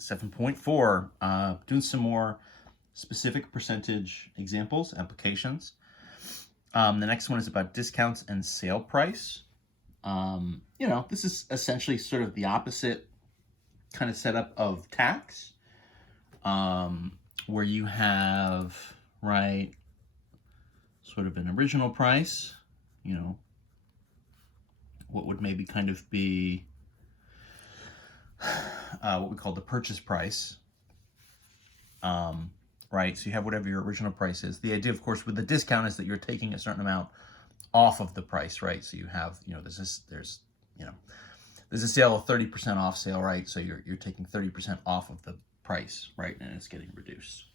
7.4, doing some more specific percentage examples, applications. The next one is about discounts and sale price. This is essentially sort of the opposite kind of setup of tax, where you have, right, sort of an original price, what would maybe kind of be what we call the purchase price, right? So you have whatever your original price is. The idea, of course, with the discount is that you're taking a certain amount off of the price, right? So you have, there's a sale of 30% off sale, right? So you're taking 30% off of the price, right? And it's getting reduced.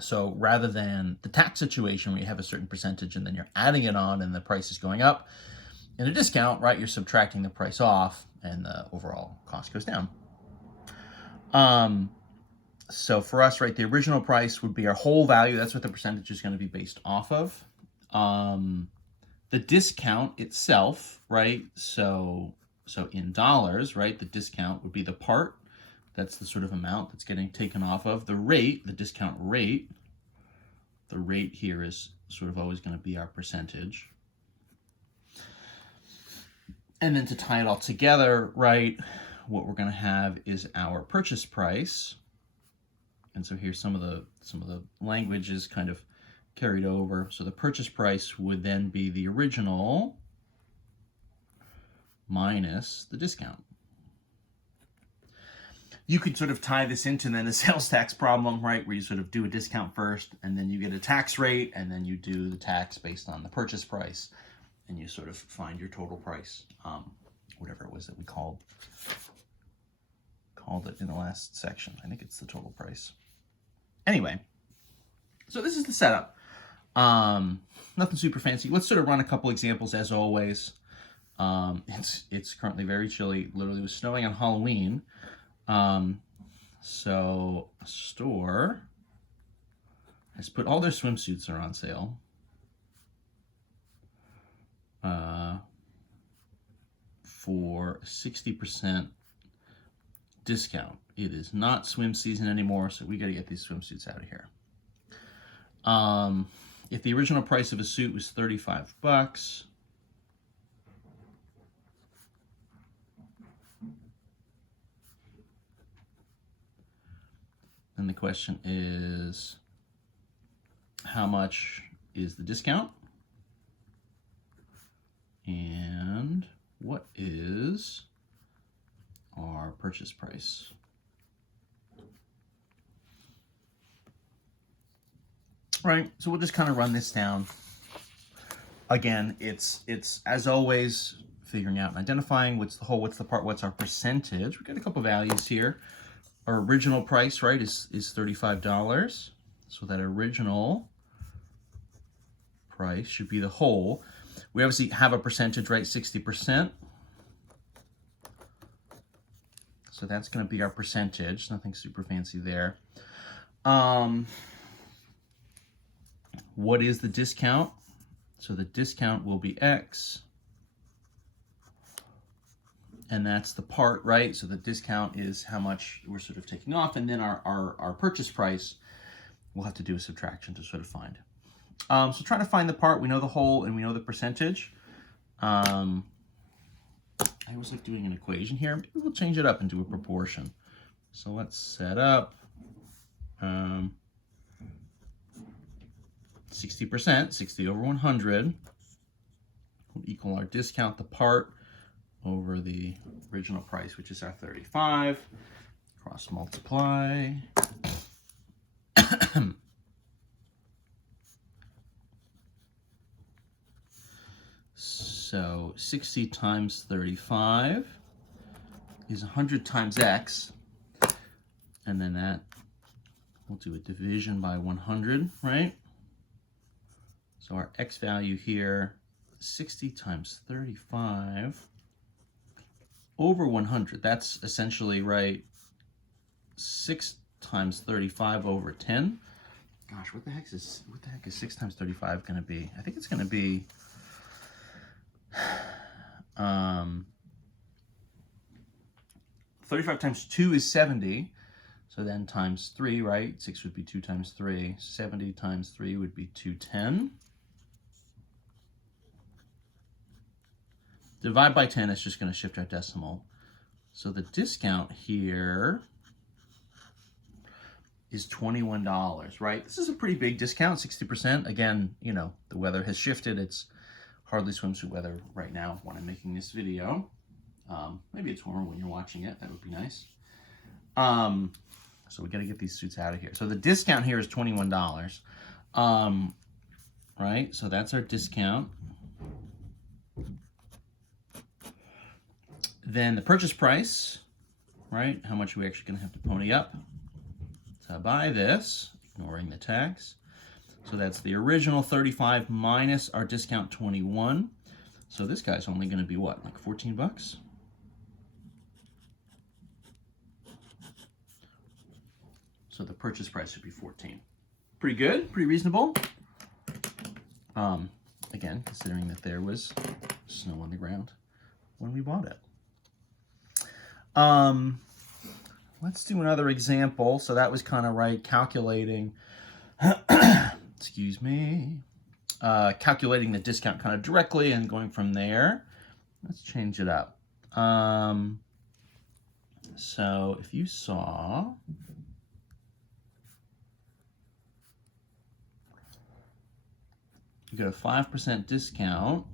So rather than the tax situation where you have a certain percentage and then you're adding it on and the price is going up, in a discount, right, you're subtracting the price off and the overall cost goes down. So for us, right, the original price would be our whole value. That's what the percentage is going to be based off of. The discount itself, right, so in dollars, right, the discount would be the part. That's the sort of amount that's getting taken off of. The rate, the discount rate, the rate here is sort of always going to be our percentage. And then to tie it all together, right, what we're going to have is our purchase price. And so here's some of the language is kind of carried over. So the purchase price would then be the original minus the discount. You could sort of tie this into then the sales tax problem, right, where you sort of do a discount first, and then you get a tax rate, and then you do the tax based on the purchase price, and you sort of find your total price, whatever it was that we called it in the last section. I think it's the total price. Anyway, so this is the setup. Nothing super fancy. Let's sort of run a couple examples as always. It's currently very chilly. Literally, it was snowing on Halloween. So a store has put all their swimsuits are on sale. For 60% discount. It is not swim season anymore, so we got to get these swimsuits out of here. If the original price of a suit was $35, then the question is, how much is the discount? And what is our purchase price? Right, so we'll just kind of run this down. Again, it's as always figuring out and identifying what's the whole, what's the part, what's our percentage. We've got a couple values here. Our original price, right, is $35. So that original price should be the whole. We obviously have a percentage, right, 60%. So that's going to be our percentage. Nothing super fancy there. What is the discount? So the discount will be X. And that's the part, right? So the discount is how much we're sort of taking off. And then our purchase price, we'll have to do a subtraction to sort of find. So trying to find the part, we know the whole and we know the percentage. I always like doing an equation here. Maybe we'll change it up and do a proportion. So let's set up 60%, 60 over 100 will equal our discount, the part, over the original price, which is our 35. Cross multiply. So 60 times 35 is 100 times X. And then that, we'll do a division by 100, right? So our X value here, 60 times 35 over 100. That's essentially, right, 6 times 35 over 10. Gosh, what the heck is 6 times 35 going to be? I think it's going to be 30 35 times 2 is 70. So then times 3, right? 6 would be 2 times 3. 70 times 3 would be 210. Divide by 10 is just going to shift our decimal. So the discount here is $21, right? This is a pretty big discount, 60%. Again, you know, the weather has shifted. It's hardly swimsuit weather right now when I'm making this video. Maybe it's warmer when you're watching it. That would be nice. So we got to get these suits out of here. So the discount here is $21, right? So that's our discount. Then the purchase price, right? How much are we actually going to have to pony up to buy this, ignoring the tax. So that's the original 35 minus our discount 21. So this guy's only going to be what, like 14 bucks? So the purchase price would be 14. Pretty good, pretty reasonable. Again, considering that there was snow on the ground when we bought it. Let's do another example. So that was kind of right, calculating, excuse me, calculating the discount kind of directly and going from there. Let's change it up. So if you saw, you get a 5% discount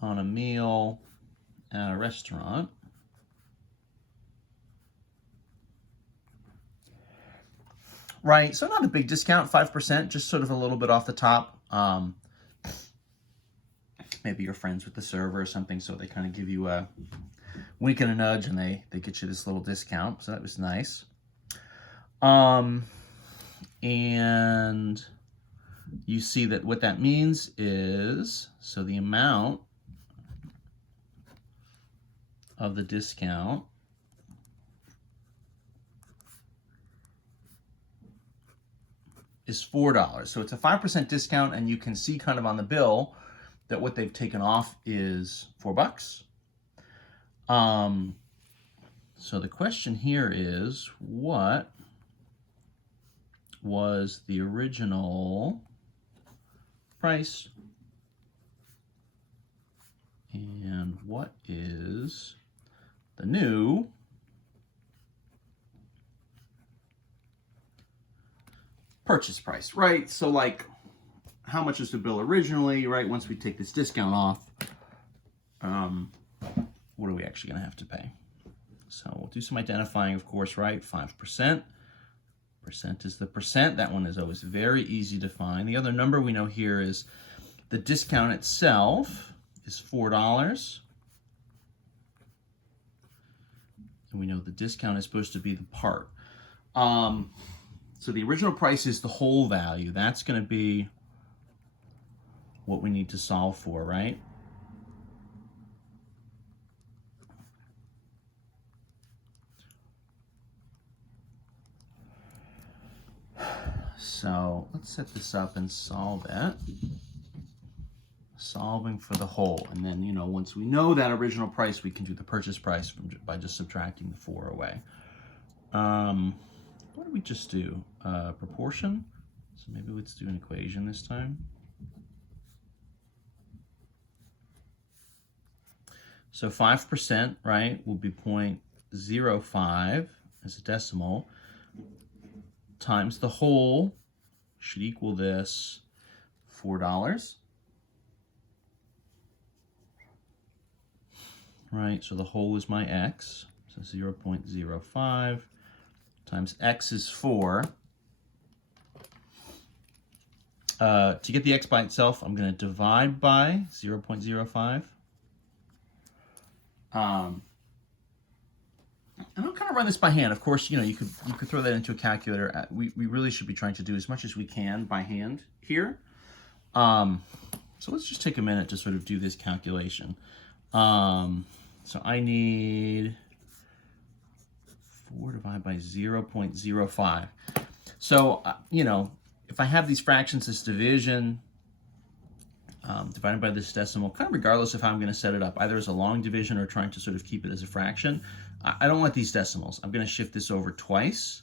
on a meal at a restaurant. Right, so not a big discount, 5%, just sort of a little bit off the top. Maybe you're friends with the server or something, so they kind of give you a wink and a nudge, and they get you this little discount, so that was nice. And you see that what that means is, so the amount of the discount is $4. So it's a 5% discount, and you can see kind of on the bill that what they've taken off is $4. So the question here is, what was the original price, and what is the new purchase price, right? So like, how much is the bill originally, right? Once we take this discount off, what are we actually gonna have to pay? So we'll do some identifying, of course, right? 5%. Percent is the percent. That one is always very easy to find. The other number we know here is the discount itself is $4. And we know the discount is supposed to be the part. So the original price is the whole value. That's going to be what we need to solve for, right? So let's set this up and solve it. Solving for the whole. And then, you know, once we know that original price, we can do the purchase price by just subtracting the 4 away. What did we just do? Proportion? So maybe let's do an equation this time. So 5%, right, will be 0.05 as a decimal, times the whole should equal this $4. Right, so the whole is my x, so 0.05 times x is 4. To get the x by itself, I'm going to divide by 0.05. And I'll kind of run this by hand. Of course, you know, you could throw that into a calculator. We really should be trying to do as much as we can by hand here. So let's just take a minute to sort of do this calculation. So I need 4 divided by 0.05. So, you know, if I have these fractions as division, divided by this decimal, kind of regardless of how I'm going to set it up, either as a long division or trying to sort of keep it as a fraction. I don't want these decimals. I'm going to shift this over twice.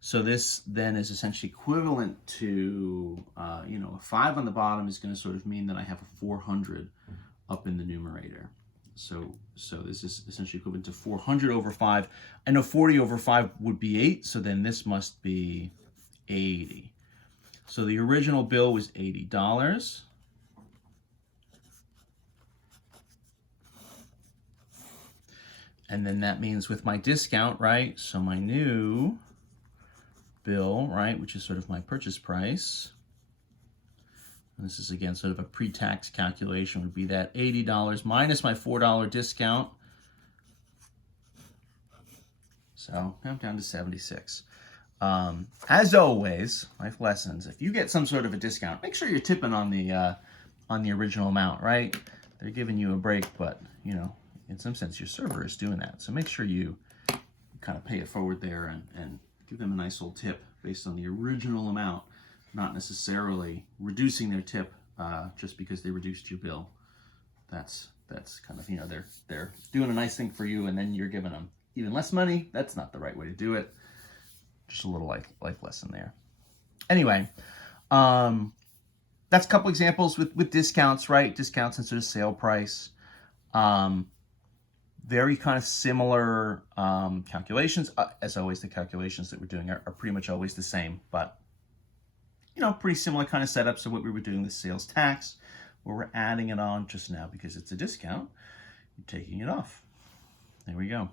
So this then is essentially equivalent to, a 5 on the bottom is going to sort of mean that I have a 400 up in the numerator. So this is essentially equivalent to 400 over 5. I know 40 over 5 would be 8, so then this must be 80. So the original bill was $80. And then that means with my discount, right? So my new bill, right, which is sort of my purchase price. And this is again sort of a pre-tax calculation, would be that $80 minus my $4 discount. So I'm down to 76. As always, life lessons, if you get some sort of a discount, make sure you're tipping on the original amount, right? They're giving you a break, but in some sense your server is doing that. So make sure you kind of pay it forward there and give them a nice old tip based on the original amount, not necessarily reducing their tip just because they reduced your bill. That's kind of, they're doing a nice thing for you and then you're giving them even less money. That's not the right way to do it. Just a little life lesson there. Anyway, that's a couple examples with discounts, right? Discounts and sort of sale price. Very kind of similar calculations. As always, the calculations that we're doing are pretty much always the same, but pretty similar kind of setup. So what we were doing with sales tax, where we're adding it on just now because it's a discount, you're taking it off. There we go.